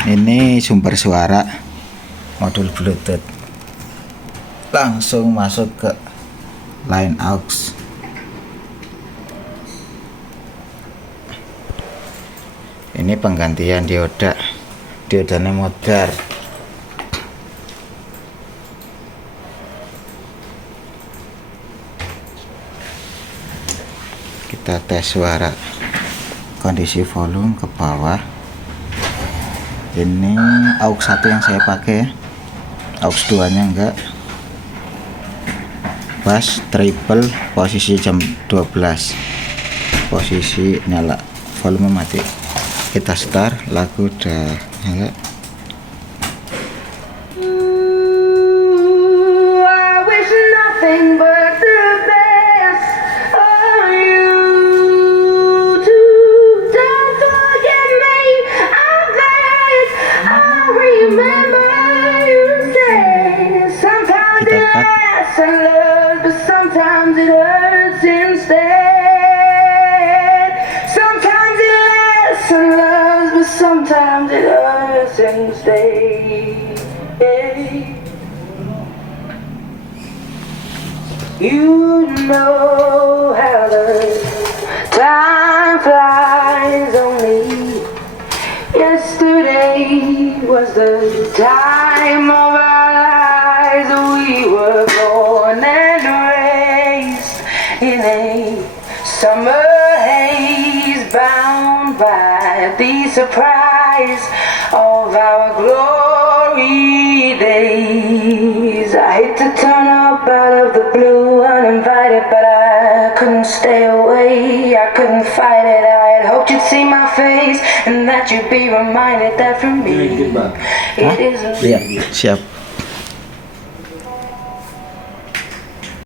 Ini sumber suara modul Bluetooth, langsung masuk ke line aux. Ini penggantian diodanya modar. Kita tes suara, kondisi volume ke bawah. Ini aux 1 yang saya pakai, aux 2 nya enggak. Bass treble posisi jam 12, posisi nyala, volume mati. Kita start, lagu udah nyala. Sometimes it hurts instead. Sometimes it lasts and loves, but sometimes it hurts instead. You know how the time flies. Only yesterday was the time of our lives. We were born and raised in a summer haze, bound by the surprise of our glory days. I hate to turn up out of the blue uninvited, but I couldn't stay away, I couldn't fight it. I had hoped you'd see my face and that you'd be reminded that for me it isn't. Siap.